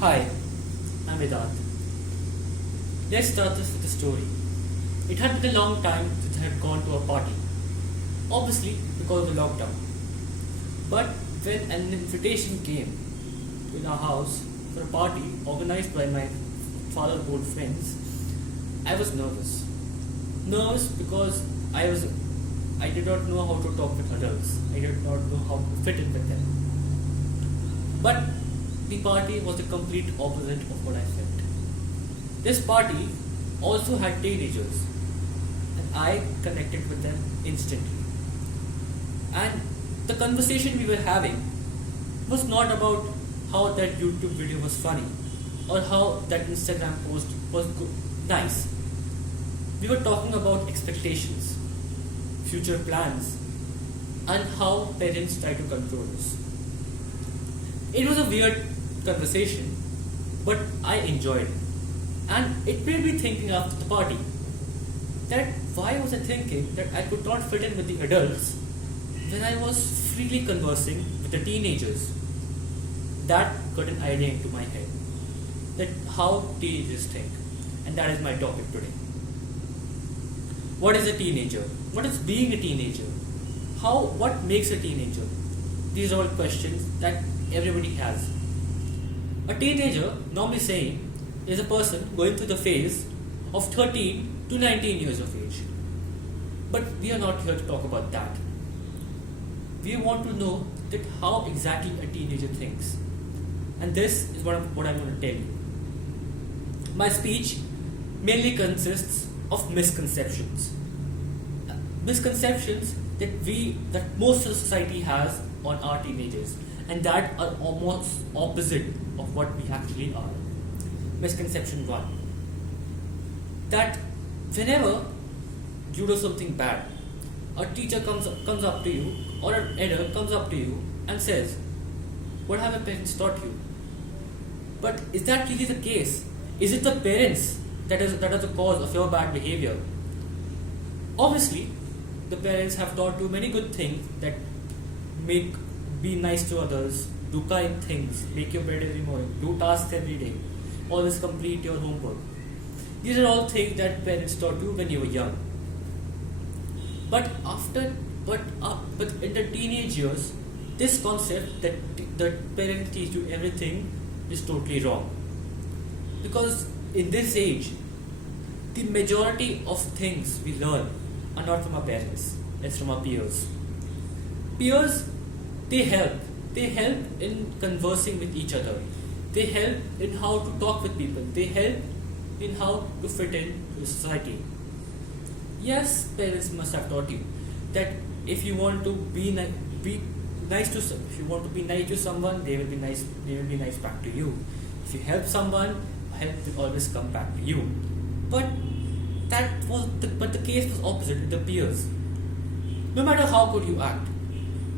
Hi, I'm Vedant. Let's start this with a story. It had been a long time since I had gone to a party, obviously because of the lockdown. But when an invitation came to our house for a party organized by my father's old friends, I was nervous. Nervous because I did not know how to talk with adults. I did not know how to fit in with them. But the party was the complete opposite of what I felt. This party also had teenagers, and I connected with them instantly. And the conversation we were having was not about how that YouTube video was funny or how that Instagram post was nice. We were talking about expectations, future plans, and how parents try to control us. It was a weird conversation, but I enjoyed it. And it made me thinking after the party that why was I thinking that I could not fit in with the adults when I was freely conversing with the teenagers. That got an idea into my head, that how teenagers think. And that is my topic today. What is a teenager? What is being a teenager? What makes a teenager? These are all questions that everybody has. A teenager, normally saying, is a person going through the phase of 13 to 19 years of age. But we are not here to talk about that. We want to know that how exactly a teenager thinks. And this is what I'm going to tell you. My speech mainly consists of misconceptions. Misconceptions that most of the society has on our teenagers, and that are almost opposite of what we actually are. Misconception 1. That whenever you do something bad, a teacher comes up to you, or an elder comes up to you and says, "What have your parents taught you?" But is that really the case? Is it the parents that are the cause of your bad behavior? Obviously, the parents have taught you many good things that be nice to others, do kind things, make your bed every morning, do tasks every day, always complete your homework. These are all things that parents taught you when you were young. But in the teenage years, this concept that parents teach you everything is totally wrong. Because in this age, the majority of things we learn are not from our parents, it's from our peers. Peers, they help. They help in conversing with each other. They help in how to talk with people. They help in how to fit in to society. Yes, parents must have taught you that if you want to be nice to someone, they will be nice. They will be nice back to you. If you help someone, help will always come back to you. But the case was opposite with the peers. No matter how good you act,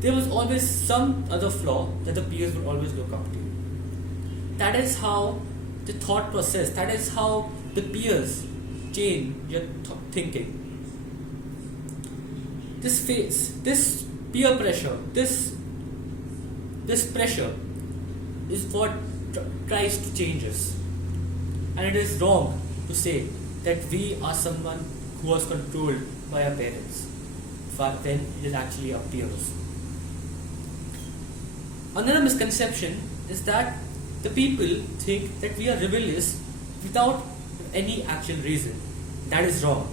there was always some other flaw that the peers would always look up to you. That is how the thought process, that is how the peers change your thinking. This peer pressure, this pressure is what tries to change us. And it is wrong to say that we are someone who was controlled by our parents, but then it is actually our peers. Another misconception is that the people think that we are rebellious without any actual reason. That is wrong.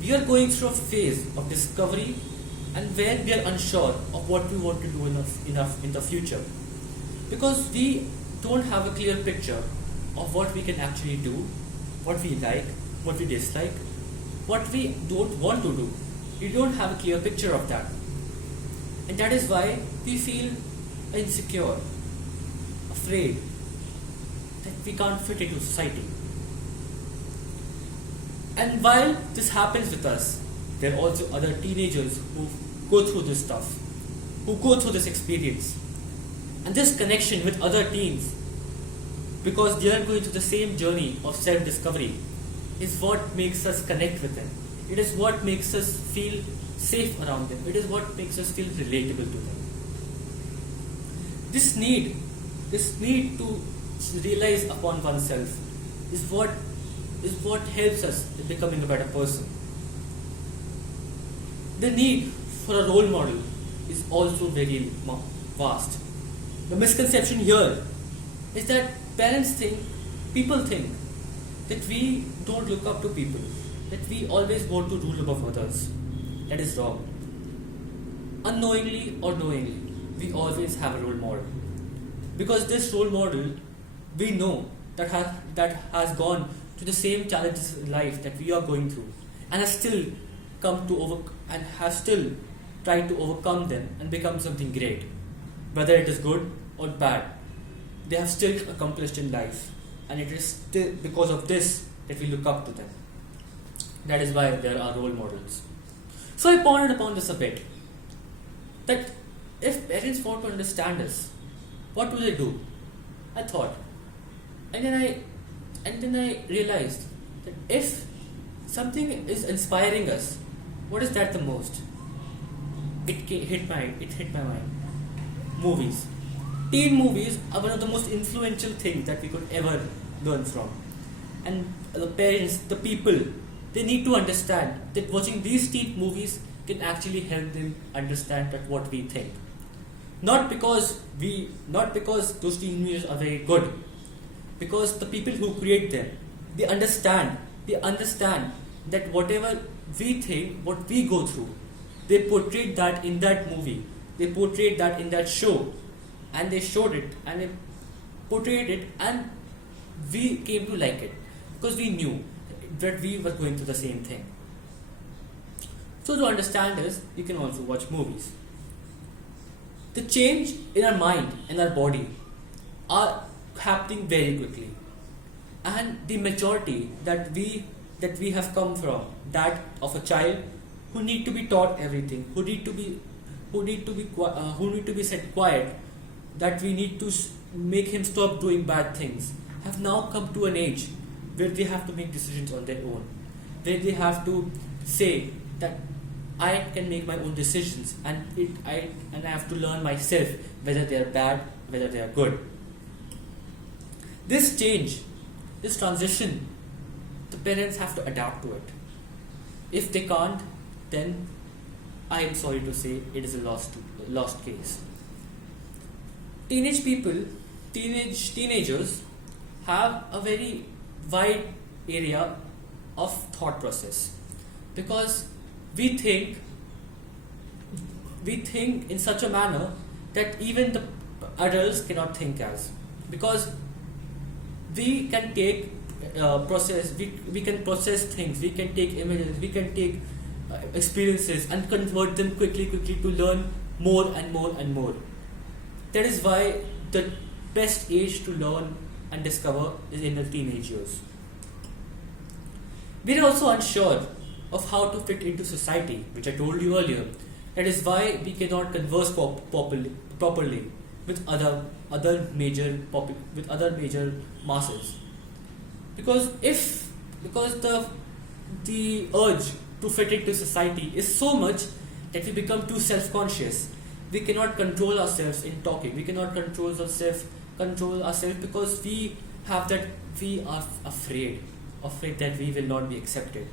We are going through a phase of discovery and where we are unsure of what we want to do in the future. Because we don't have a clear picture of what we can actually do, what we like, what we dislike, what we don't want to do. We don't have a clear picture of that. And that is why we feel insecure, afraid that we can't fit into society. And while this happens with us, there are also other teenagers who go through this stuff, who go through this experience. And this connection with other teens, because they are going through the same journey of self-discovery, is what makes us connect with them. It is what makes us feel safe around them. It is what makes us feel relatable to them. This need to realize upon oneself is what helps us in becoming a better person. The need for a role model is also very vast. The misconception here is that people think that we don't look up to people, that we always want to rule above others. That is wrong. Unknowingly or knowingly, we always have a role model. Because this role model, we know that has gone through the same challenges in life that we are going through, and has still tried to overcome them and become something great. Whether it is good or bad, they have still accomplished in life, and it is still because of this that we look up to them. That is why there are role models. So I pondered upon this a bit, that if parents want to understand us, what will they do? I thought, and then I realized that if something is inspiring us, what is that the most? It hit my mind. Movies. Teen movies are one of the most influential things that we could ever learn from. And the parents, the people, they need to understand that watching these teen movies can actually help them understand that what we think. Not because those teen movies are very good, because the people who create them, they understand that whatever we think, what we go through, they portrayed that in that movie, they portrayed that in that show, and they showed it and they portrayed it, and we came to like it because we knew that we were going through the same thing. So to understand this, you can also watch movies. The change in our mind and our body are happening very quickly, and the maturity that we have come from, that of a child who need to be taught everything, who need to be set quiet, that we need to make him stop doing bad things, have now come to an age where they have to make decisions on their own, where they have to say that I can make my own decisions, and I have to learn myself whether they are bad, whether they are good. This change, this transition, the parents have to adapt to it. If they can't, then I am sorry to say it is a lost case. Teenagers have a very wide area of thought process, because we think in such a manner that even the adults cannot think as, because we can take we can process things, we can take images, we can take experiences and convert them quickly to learn more and more and more. That is why the best age to learn and discover is in the teenage years. We are also unsure of how to fit into society, which I told you earlier. That is why we cannot converse properly with other major masses. Because the urge to fit into society is so much that we become too self-conscious. We cannot control ourselves in talking. We cannot control ourselves because we are afraid that we will not be accepted.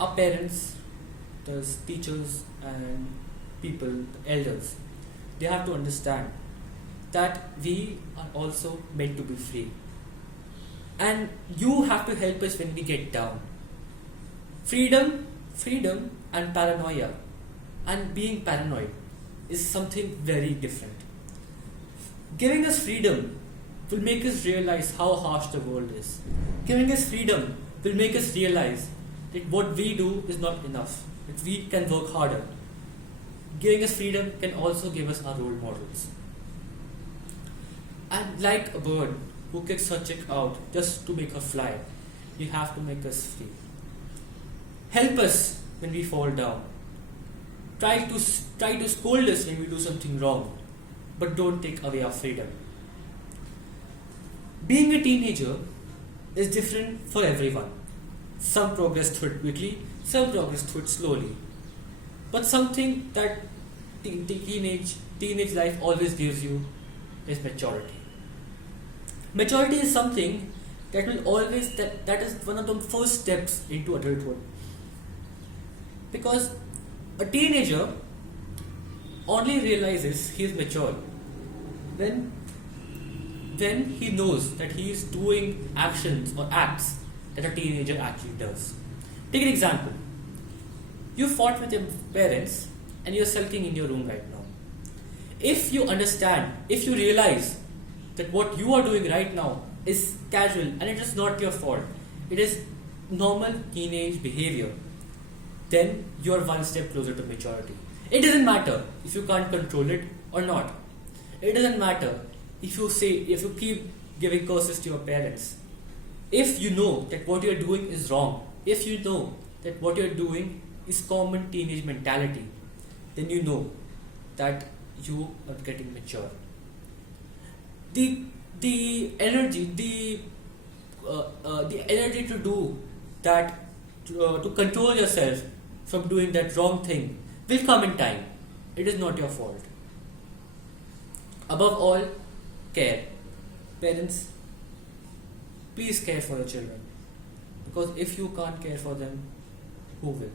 Our parents, the teachers and people, the elders, they have to understand that we are also meant to be free. And you have to help us when we get down. Freedom and paranoia and being paranoid is something very different. Giving us freedom will make us realize how harsh the world is. Giving us freedom will make us realize that what we do is not enough, that we can work harder. Giving us freedom can also give us our role models. And like a bird who kicks her chick out just to make her fly, you have to make us free. Help us when we fall down. Try to scold us when we do something wrong, but don't take away our freedom. Being a teenager is different for everyone. Some progress through it quickly, some progress through it slowly. But something that teenage life always gives you is maturity. Maturity is something that will always that is one of the first steps into adulthood. Because a teenager only realizes he is mature when he knows that he is doing actions or acts that a teenager actually does. Take an example. You fought with your parents and you're sulking in your room right now. If you understand, if you realize that what you are doing right now is casual and it is not your fault, it is normal teenage behavior, then you are one step closer to maturity. It doesn't matter if you can't control it or not. It doesn't matter if you keep giving curses to your parents. If you know that what you are doing is wrong, if you know that what you are doing is common teenage mentality, then you know that you are getting mature. The energy, the energy to do that, to control yourself from doing that wrong thing, will come in time. It is not your fault. Above all, care. Parents, please care for your children. Because if you can't care for them, who will?